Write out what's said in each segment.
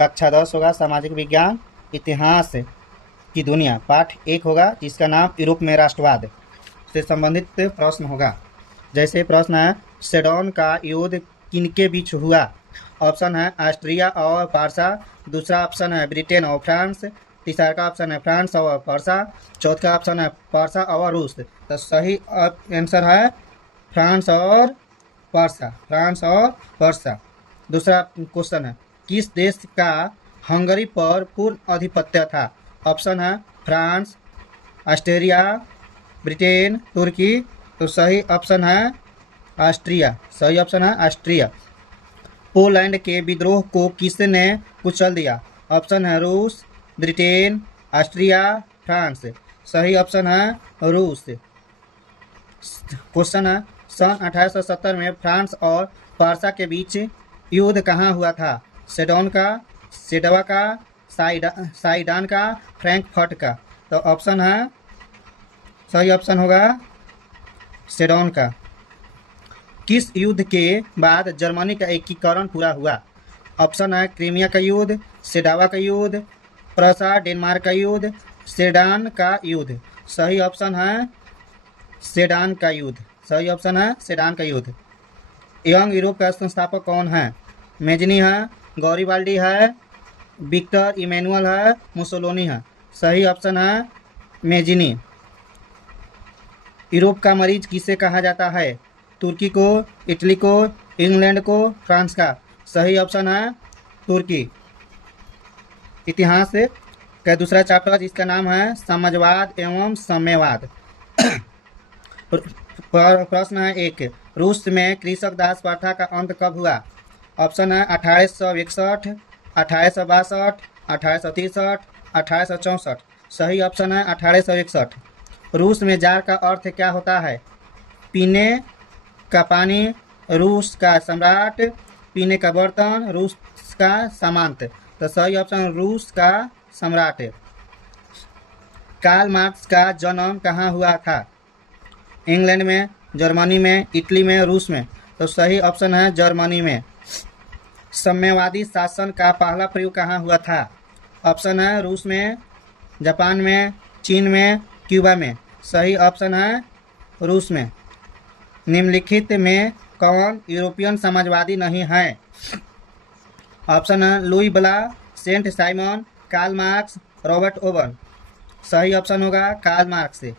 कक्षा 10 होगा सामाजिक विज्ञान इतिहास की दुनिया, पाठ 1 होगा जिसका नाम यूरोप में राष्ट्रवाद से संबंधित प्रश्न होगा। जैसे प्रश्न है, सेडोन का युद्ध किनके बीच हुआ? ऑप्शन है ऑस्ट्रिया और पारसा, दूसरा ऑप्शन है ब्रिटेन और फ्रांस, तीसरा का ऑप्शन है फ्रांस और पर्सा, चौथा ऑप्शन है पर्सा और रूस। तो सही आंसर है फ्रांस और पर्सा, फ्रांस और पर्सा। दूसरा क्वेश्चन है, किस देश का हंगरी पर पूर्ण आधिपत्य था? ऑप्शन है फ्रांस, ऑस्ट्रिया, ब्रिटेन, तुर्की। तो सही ऑप्शन है ऑस्ट्रिया, सही ऑप्शन है ऑस्ट्रिया। पोलैंड के विद्रोह को किसने कुचल दिया? ऑप्शन है रूस, ब्रिटेन, ऑस्ट्रिया, फ्रांस। सही ऑप्शन है रूस। क्वेश्चन है, सन 1870 में फ्रांस और पारसा के बीच युद्ध कहाँ हुआ था? सेडोन का, सेडवा का, साइडान का, फ्रैंकफर्ट का। तो ऑप्शन है, सही ऑप्शन होगा सेडोन का। किस युद्ध के बाद जर्मनी का एकीकरण पूरा हुआ? ऑप्शन है क्रीमिया का युद्ध, सेडावा का युद्ध, प्रसा डेनमार्क का युद्ध, सेडान का युद्ध। सही ऑप्शन है सेडान का युद्ध, सही ऑप्शन है सेडान का युद्ध। यंग यूरोप का संस्थापक कौन है? मेजनी है, गौरीबाल्डी है, विक्टर इमैनुअल है, मुसोलिनी है। सही ऑप्शन है मेजनी। यूरोप का मरीज किसे कहा जाता है? तुर्की को, इटली को, इंग्लैंड को, फ्रांस का। सही ऑप्शन है तुर्की। इतिहास का दूसरा चैप्टर जिसका नाम है समाजवाद एवं साम्यवाद। प्रश्न है 1, रूस में कृषक दास प्रथा का अंत कब हुआ? ऑप्शन है 1861, 1862, 1863, 1864। सही ऑप्शन है 1861। रूस में जार का अर्थ क्या होता है? पीने का पानी, रूस का सम्राट, पीने का बर्तन, रूस का सामंत। तो सही ऑप्शन रूस का सम्राट। कार्ल मार्क्स का जन्म कहाँ हुआ था? इंग्लैंड में, जर्मनी में, इटली में, रूस में। तो सही ऑप्शन है जर्मनी में। साम्यवादी शासन का पहला प्रयोग कहाँ हुआ था? ऑप्शन है रूस में, जापान में, चीन में, क्यूबा में। सही ऑप्शन है रूस में। निम्नलिखित में कौन यूरोपियन समाजवादी नहीं है? ऑप्शन है Louis Blanc, Saint Simon, Karl Marx, Robert Owen. सही ऑप्शन होगा कार्ल मार्क्स से,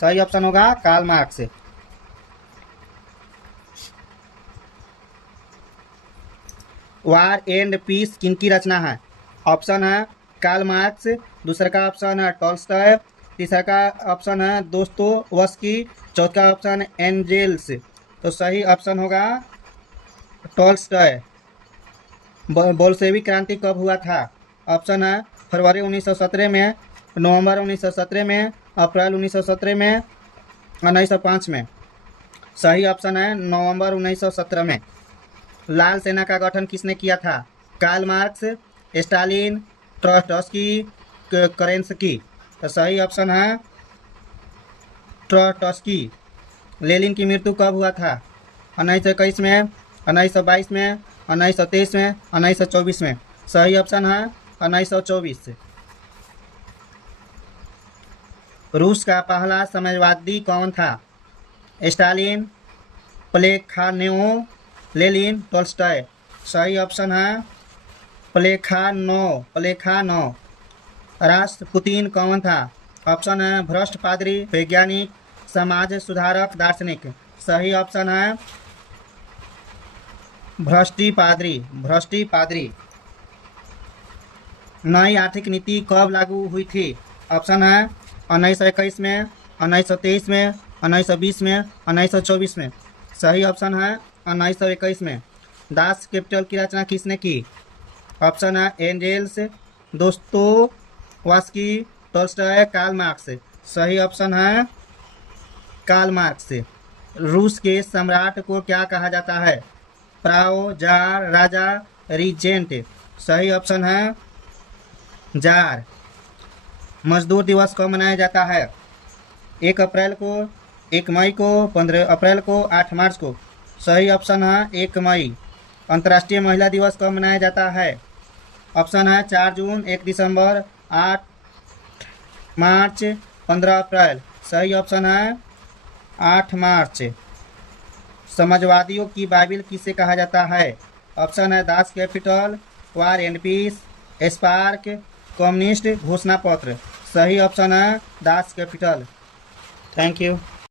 सही ऑप्शन होगा कार्ल मार्क्स से। वार एंड पीस किनकी रचना है? ऑप्शन है कार्ल मार्क्स, दूसरा का ऑप्शन है टॉल्स्टॉय, तीसरा का ऑप्शन है दोस्तोवस्की, चौथा ऑप्शन एंजेल्स। तो सही ऑप्शन होगा टॉल्स्टॉय। बोल्शेविक क्रांति कब हुआ था? ऑप्शन है फरवरी 1917 में, नवंबर 1917 में, अप्रैल 1917 में, 1905 में। सही ऑप्शन है नवंबर 1917 में। लाल सेना का गठन किसने किया था? Karl Marx, Stalin, Trotsky, Kerensky. तो सही ऑप्शन है ट्रॉट्स्की। लेनिन की मृत्यु कब हुआ था? 1921 में, 1922 में, 1923 में, 1924 में। सही ऑप्शन है 1924। रूस का पहला समाजवादी कौन था? Stalin, Plekhanov, Lenin, Tolstoy. सही ऑप्शन है प्लेखानोव। राष्ट्रपुतिन कौन था? ऑप्शन है भ्रष्ट पादरी, वैज्ञानिक, समाज सुधारक, दार्शनिक। सही ऑप्शन है भ्रष्टी पादरी। नई आर्थिक नीति कब लागू हुई थी? ऑप्शन है 1921 में, 1923 में, 1920 में, 1924 में। सही ऑप्शन है 1921 में। दास कैपिटल की रचना किसने की? ऑप्शन है Engels, Dostoevsky, Tolstoy, Karl Marx. सही ऑप्शन है कार्ल मार्क्स। रूस के सम्राट को क्या कहा जाता है? प्राओ, जार, राजा, रीजेंट। सही ऑप्शन है जार। मजदूर दिवस कब मनाया जाता है? 1 अप्रैल को, 1 मई को, 15 अप्रैल को, 8 मार्च को। सही ऑप्शन है 1 मई। अंतर्राष्ट्रीय महिला दिवस कब मनाया जाता है? ऑप्शन है 4 जून, 1 दिसंबर, 8 मार्च, 15 अप्रैल। सही ऑप्शन है 8 मार्च। समाजवादियों की बाइबिल किसे कहा जाता है? ऑप्शन है Das Kapital, War and Peace, Spark, communist घोषणा पत्र। सही ऑप्शन है दास कैपिटल। Thank you.